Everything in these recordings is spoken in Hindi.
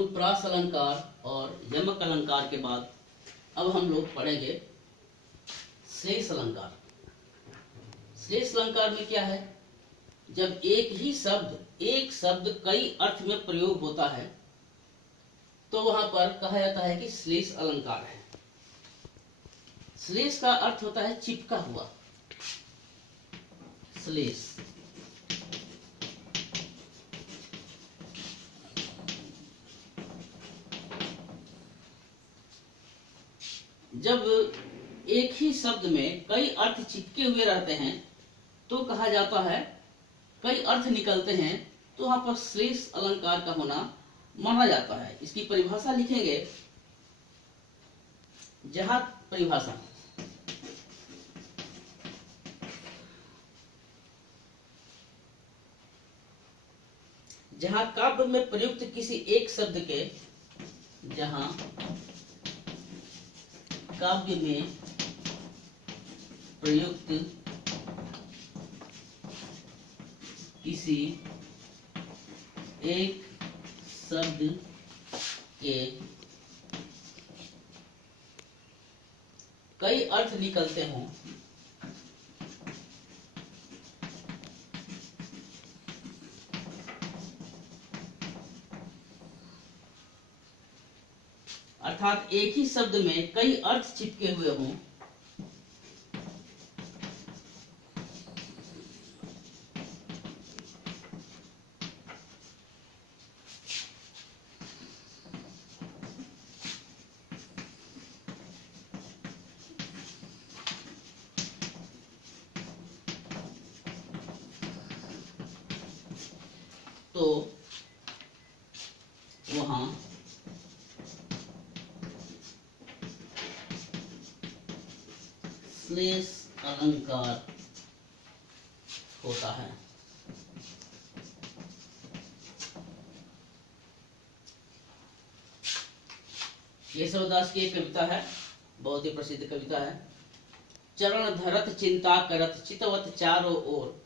अनुप्रास अलंकार और यमक अलंकार के बाद अब हम लोग पढ़ेंगे श्लेष अलंकार। श्लेष अलंकार में क्या है, जब एक शब्द कई अर्थ में प्रयोग होता है तो वहां पर कहा जाता है कि श्लेष अलंकार है। श्लेष का अर्थ होता है चिपका हुआ। श्लेष जब एक ही शब्द में कई अर्थ चिपके हुए रहते हैं तो कहा जाता है, कई अर्थ निकलते हैं तो वहां पर श्लेष अलंकार का होना माना जाता है। इसकी परिभाषा लिखेंगे। जहां परिभाषा जहां काव्य में प्रयुक्त किसी एक शब्द के जहां काव्य में प्रयुक्त किसी एक शब्द के कई अर्थ निकलते हों अर्थात एक ही शब्द में कई अर्थ चिपके हुए हों तो वहां श्लेष अलंकार होता है। केशवदास की एक कविता है, बहुत ही प्रसिद्ध कविता है। चरण धरत चिंता करत चितवत चारों ओर,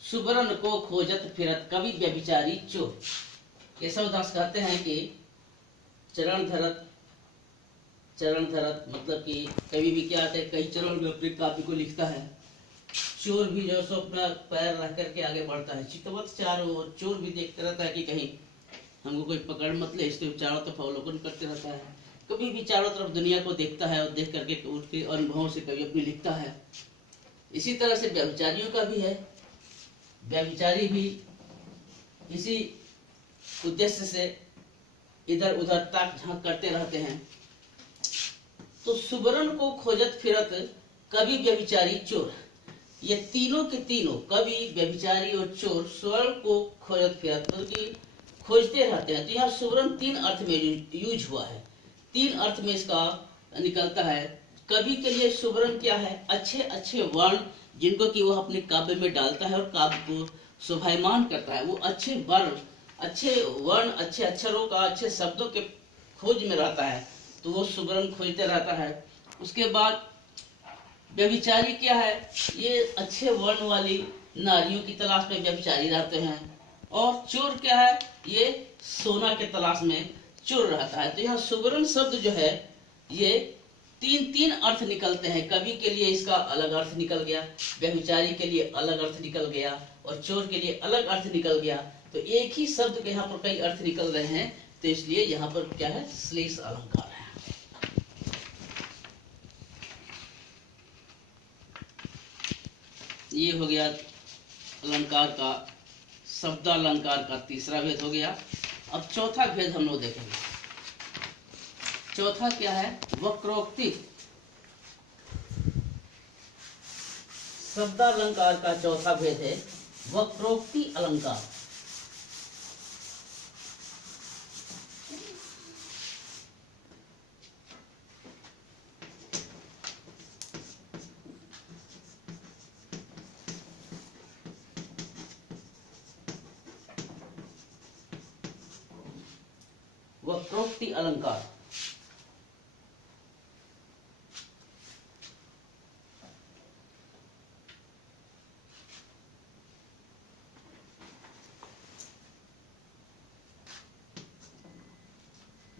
सुबरन को खोजत फिरत कवि व्यभिचारी चोर। केशवदास कहते हैं कि चरण धरत मतलब कि कवि भी क्या है, कई चरण में अपने काव्य को लिखता है। चोर भी जो सो अपना पैर रख करके आगे बढ़ता है। चितवत चारों ओर, चोर भी देखता रहता है कि कहीं हमको कोई पकड़ मत ले, इसलिए चारों तरफ अवलोकन करते रहता है। कभी भी चारों तरफ दुनिया को देखता है और देख करके उसके अनुभवों से कवि अपनी लिखता है। इसी तरह से व्यभिचारियों का भी है। व्यभिचारी भी इसी उद्देश्य से इधर उधर ताक झांक करते रहते हैं। तो सुबरन को खोजत फिरत कवि व्यभिचारी चोर, ये तीनों के तीनों कवि व्यभिचारी और चोर स्वर्ण को खोजत फिरत मतलब कि खोजते रहते हैं। तो यहाँ सुबरन तीन अर्थ में यूज हुआ है, तीन अर्थ में इसका निकलता है। कवि के लिए सुबरन क्या है, अच्छे अच्छे वर्ण जिनको कि वह अपने काव्य में डालता है और काव्य को शोभायमान करता है। वो अच्छे वर्ण अच्छे अक्षरों का, अच्छे शब्दों के खोज में रहता है, तो वो सुबरन खोजते रहता है। उसके बाद व्यभिचारी क्या है, ये अच्छे वर्ण वाली नारियों की तलाश में व्यभिचारी रहते हैं। और चोर क्या है, ये सोना के तलाश में चोर रहता है। तो यहाँ सुबरन शब्द जो है, ये तीन अर्थ निकलते हैं। कवि के लिए इसका अलग अर्थ निकल गया, व्यभिचारी के लिए अलग अर्थ निकल गया और चोर के लिए अलग अर्थ निकल गया। तो एक ही शब्द के यहाँ पर कई अर्थ निकल रहे हैं, तो इसलिए यहाँ पर क्या है, श्लेष अलंकार है। ये हो गया अलंकार का, शब्दालंकार का तीसरा भेद हो गया। अब चौथा भेद हम लोग देखेंगे। चौथा क्या है, वक्रोक्ति। शब्दालंकार का चौथा भेद है वक्रोक्ति अलंकार। वक्रोक्ति अलंकार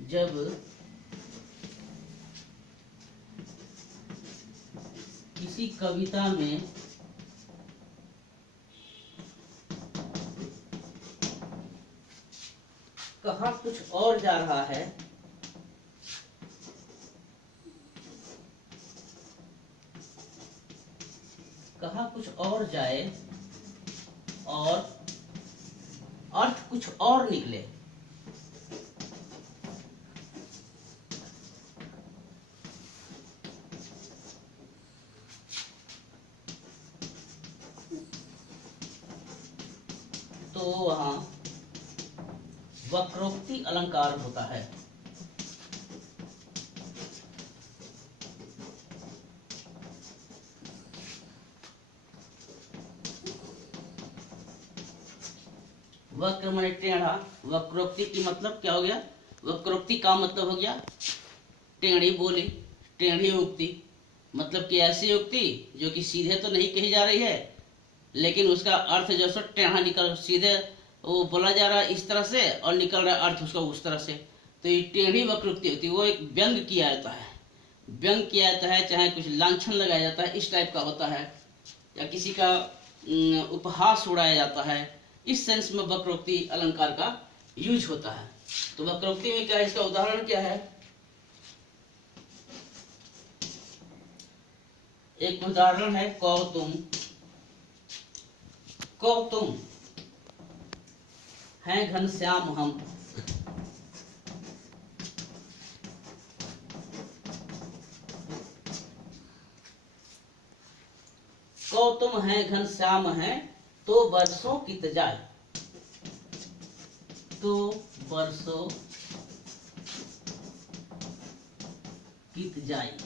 जब किसी कविता में कहा कुछ और जा रहा है, कहा कुछ और जाए और अर्थ कुछ और निकले, तो वहां वक्रोक्ति अलंकार होता है। वक्र माने टेढ़ा, वक्रोक्ति की मतलब क्या हो गया? वक्रोक्ति का मतलब हो गया टेढ़ी बोली, टेढ़ी उक्ति, मतलब कि ऐसी उक्ति जो कि सीधे तो नहीं कही जा रही है, लेकिन उसका अर्थ जो सो टेढ़ा निकल, सीधे वो बोला जा रहा है इस तरह से और निकल रहा है अर्थ उसका उस तरह से, तो ये टेढ़ी वक्रोक्ति होती है। वो एक व्यंग किया जाता है, व्यंग किया जाता है, चाहे कुछ लांछन लगाया जाता है, इस टाइप का होता है, या किसी का उपहास उड़ाया जाता है, इस सेंस में वक्रोक्ति अलंकार का यूज होता है। तो वक्रोक्ति में क्या, इसका उदाहरण क्या है? एक उदाहरण है कौतुम। कौतुम है घनश्याम हम, कौतुम है घनश्याम है तो बरसों की जाए, तो बरसों की जाए।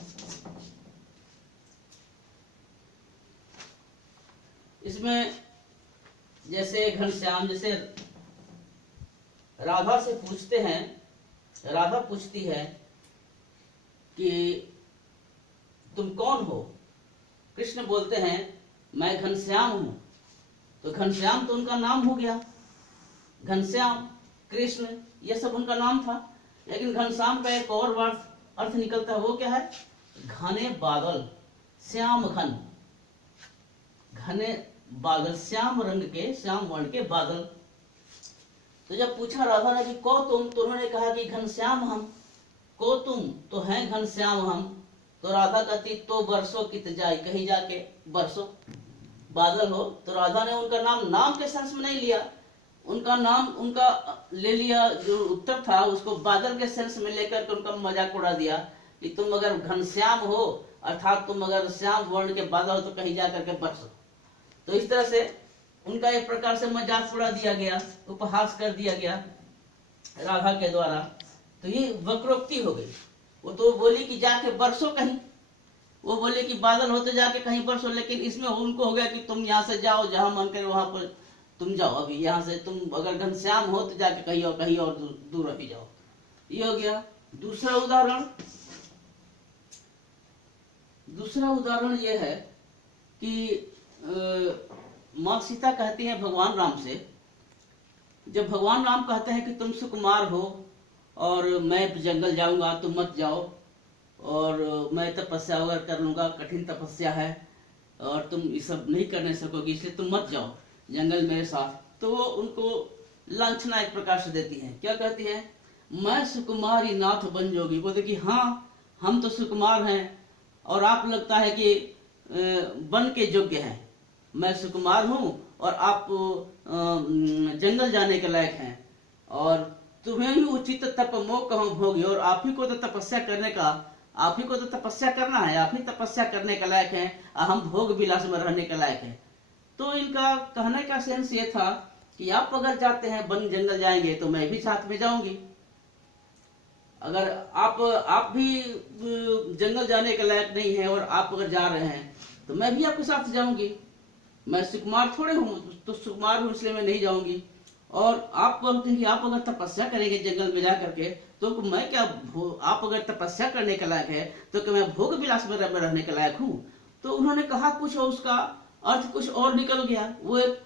इसमें जैसे घनश्याम, जैसे राधा से पूछते हैं, राधा पूछती है कि तुम कौन हो? कृष्ण बोलते हैं मैं घनश्याम हूं, तो घनश्याम तो उनका नाम हो गया, घनश्याम, कृष्ण, ये सब उनका नाम था। लेकिन घनश्याम का एक और अर्थ निकलता है, वो क्या है? घने बादल, श्याम घन, घने बादल, श्याम रंग के, श्याम वर्ण के बादल। तो जब पूछा राधा ने कि को तुम, तो उन्होंने कहा कि घनश्याम हम, को तुम तो हैं घनश्याम हम। तो राधा कहती तो बरसों की जाए, कहीं जाके बरसों बादल हो। तो राधा ने उनका नाम के सेंस में नहीं लिया, उनका नाम उनका ले लिया, जो उत्तर था उसको बादल के सेंस में लेकर के उनका मजाक उड़ा दिया कि तुम अगर घनश्याम हो, अर्थात तुम अगर श्याम वर्ण के बादल हो, तो कहीं जाकर के बरसो। तो इस तरह से उनका एक प्रकार से मजाक उड़ा दिया गया, उपहास कर दिया गया राधा के द्वारा। तो ये वक्रोक्ति हो गई। वो तो बोली कि जाके बरसो कहीं, वो बोले कि बादल होते जाके कहीं बरसो, लेकिन इसमें उनको हो गया कि तुम यहाँ से जाओ, जहां मन करे वहां पर तुम जाओ। अभी यहाँ से तुम अगर घनश्याम हो तो जाके कहीं और दूर रह जाओ। ये हो गया। दूसरा उदाहरण ये है कि माँ सीता कहती है भगवान राम से, जब भगवान राम कहते हैं कि तुम सुकुमार हो और मैं जंगल जाऊंगा, तुम मत जाओ, और मैं तपस्या वगैरह कर लूंगा, कठिन तपस्या है और तुम ये सब नहीं करने सकोगी, इसलिए तुम मत जाओ जंगल मेरे साथ। तो वो उनको लांछना एक प्रकार से देती है। क्या कहती है? मैं सुकुमारी नाथ बन जोगी। बोलते कि हाँ, हम तो सुकुमार हैं और आप लगता है कि बन के योग्य हैं। मैं सुकुमार हूँ और आप जंगल जाने के लायक हैं, और तुम्हें ही उचित तप मोह कहूं भोगी, और आप ही को तो तपस्या करने का, आप ही को तो तपस्या करना है, आप ही तपस्या करने के लायक हैं, हम भोग विलास में रहने के लायक हैं। तो इनका कहने का सेंस ये था कि आप अगर जाते हैं, वन जंगल जाएंगे, तो मैं भी साथ में जाऊंगी। अगर आप भी जंगल जाने के लायक नहीं है और आप अगर जा रहे हैं, तो मैं भी आपके साथ जाऊंगी। मैं सुकुमार थोड़े हूँ, तो सुकुमार हूँ इसलिए मैं नहीं जाऊंगी। और आप बोलते हैं कि आप अगर तपस्या करेंगे जंगल में जा करके, तो मैं क्या, आप अगर तपस्या करने के लायक है तो क्या मैं भोग विलास में रहने के लायक हूँ? तो उन्होंने कहा कुछ और, उसका अर्थ कुछ और निकल गया। वो एक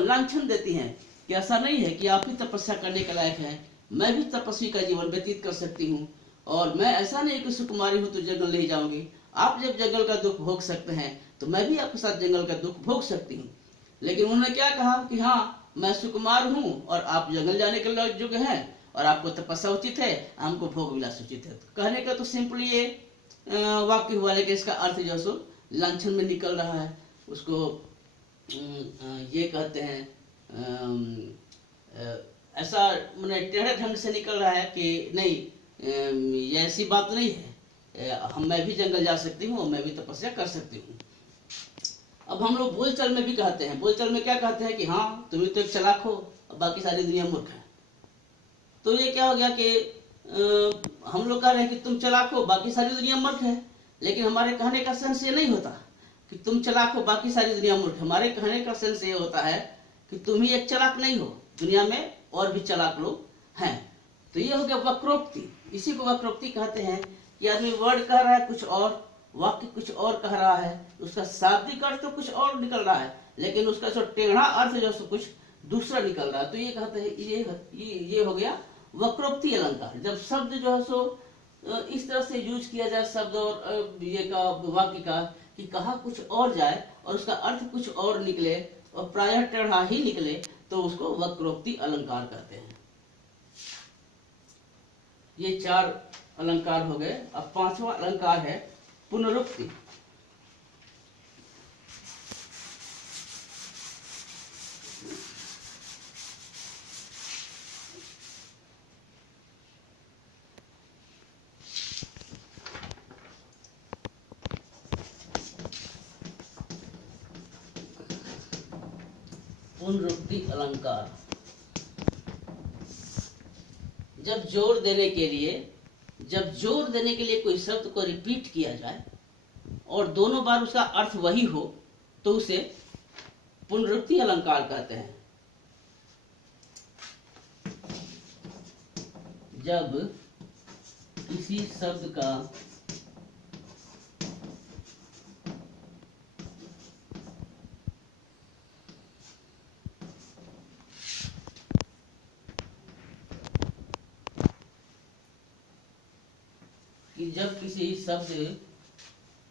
लांछन देती हैं कि ऐसा नहीं है कि आप ही तपस्या करने के लायक है, मैं भी तपस्वी का जीवन व्यतीत कर सकती हूँ, और मैं ऐसा नहीं कि सुकुमारी हूँ तो जंगल नहीं जाऊंगी। आप जब जंगल का दुख भोग सकते हैं तो मैं भी आपके साथ जंगल का दुख भोग सकती हूँ। लेकिन उन्होंने क्या कहा कि हाँ, मैं सुकुमार हूँ और आप जंगल जाने के योग्य हैं, और आपको तपस्या उचित है, हमको भोग विलास उचित है। तो कहने का तो सिंपली ये वाक्य हुआ, लेकिन इसका अर्थ जो सो लांछन में निकल रहा है। उसको ये कहते हैं ऐसा मैंने टेढ़े ढंग से निकल रहा है कि नहीं, ये ऐसी बात नहीं है, मैं भी जंगल जा सकती हूँ, मैं भी तपस्या कर सकती हूँ। अब हम लोग बोलचाल में भी कहते हैं, बोलचाल में क्या कहते हैं कि हाँ, तुम तो एक चालाक हो, बाकी सारी दुनिया मूर्ख है। तो ये क्या हो गया कि हम लोग कह रहे हैं कि तुम चालाक हो, बाकी सारी दुनिया मूर्ख है, लेकिन हमारे कहने का सेंस ये नहीं होता कि तुम चालाक हो, बाकी सारी दुनिया मूर्ख। हमारे कहने का सेंस ये होता है कि तुम ही एक चालाक नहीं हो, दुनिया में और भी चालाक लोग हैं। तो ये हो गया वक्रोक्ति। इसी को वक्रोक्ति कहते हैं कि आदमी वर्ड कह रहा है कुछ और, वाक्य कुछ और कह रहा है, उसका शाब्दिक अर्थ तो कुछ और निकल रहा है, लेकिन उसका जो टेढ़ा अर्थ जो कुछ दूसरा निकल रहा है। तो ये कहते हैं ये हो गया वक्रोक्ति अलंकार। जब शब्द जो है सो इस तरह से यूज किया जाए, शब्द और ये का वाक्य का, कि कहा कुछ और जाए और उसका अर्थ कुछ और निकले और प्रायः टेढ़ा ही निकले, तो उसको वक्रोक्ति अलंकार कहते हैं। ये 4 अलंकार हो गए। अब 5वां अलंकार है पुनरुक्ति। पुनरुक्ति अलंकार, जब जोर देने के लिए कोई शब्द को रिपीट किया जाए और दोनों बार उसका अर्थ वही हो, तो उसे पुनरुक्ति अलंकार कहते हैं। जब किसी शब्द का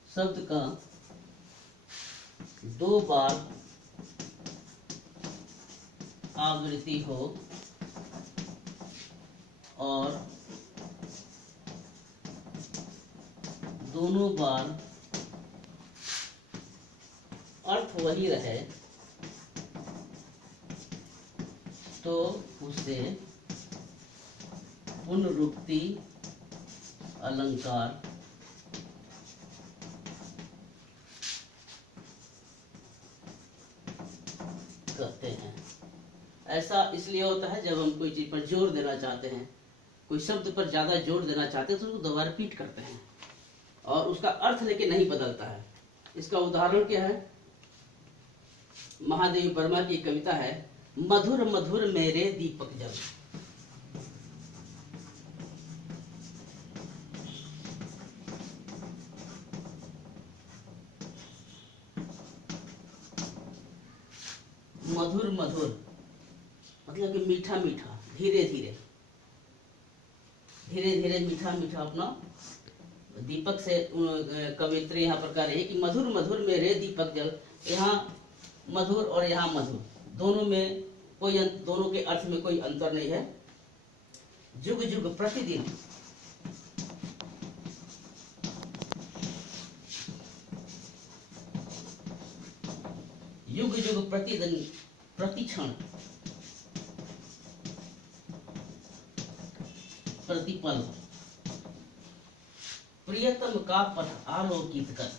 शब्द का 2 बार आवृत्ति हो और दोनों बार अर्थ वही रहे, तो उसे पुनरुक्ति अलंकार कहते हैं। ऐसा इसलिए होता है जब हम कोई चीज पर जोर देना चाहते हैं, कोई शब्द पर ज्यादा जोर देना चाहते हैं, तो उसको दोबारा रिपीट करते हैं और उसका अर्थ लेके नहीं बदलता है। इसका उदाहरण क्या है? महादेवी वर्मा की कविता है, मधुर मधुर मेरे दीपक जल। मधुर मधुर मतलब कि मीठा मीठा, धीरे धीरे धीरे धीरे मीठा मीठा अपना दीपक से कवित्री यहाँ पर कह रही है कि मधुर मधुर मेरे दीपक जल। यहाँ मधुर और यहाँ मधुर, दोनों में दोनों के अर्थ में कोई अंतर नहीं है। जुग जुग प्रतिदिन युग युग प्रतिदिन प्रतिक्षण प्रतिपल प्रियतम का पथ आलोकित कर।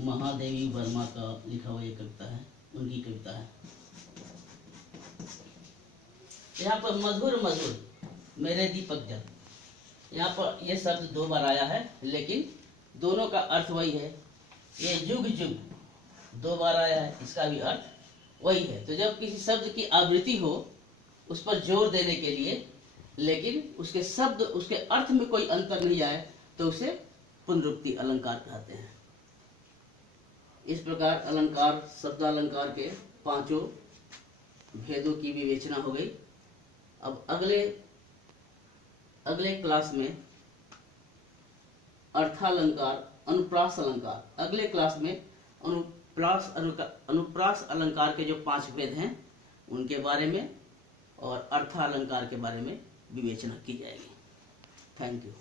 महादेवी वर्मा का लिखा हुआ ये कविता है, उनकी कविता है। यहाँ पर मधुर मधुर मेरे दीपक जल, यहाँ पर ये शब्द 2 बार आया है, लेकिन दोनों का अर्थ वही है। ये युग युग 2 बार आया है, इसका भी अर्थ वही है। तो जब किसी शब्द की आवृत्ति हो, उस पर जोर देने के लिए, लेकिन उसके शब्द उसके अर्थ में कोई अंतर नहीं आए, तो उसे पुनरुक्ति अलंकार कहते हैं। इस प्रकार अलंकार, शब्दालंकार के पांचों भेदों की विवेचना हो गई। अब अगले क्लास में अर्थालंकार, अनुप्रास अलंकार, अगले क्लास में अनुप्रास अलंकार के जो 5 भेद हैं उनके बारे में और अर्थालंकार के बारे में विवेचना की जाएगी। Thank you.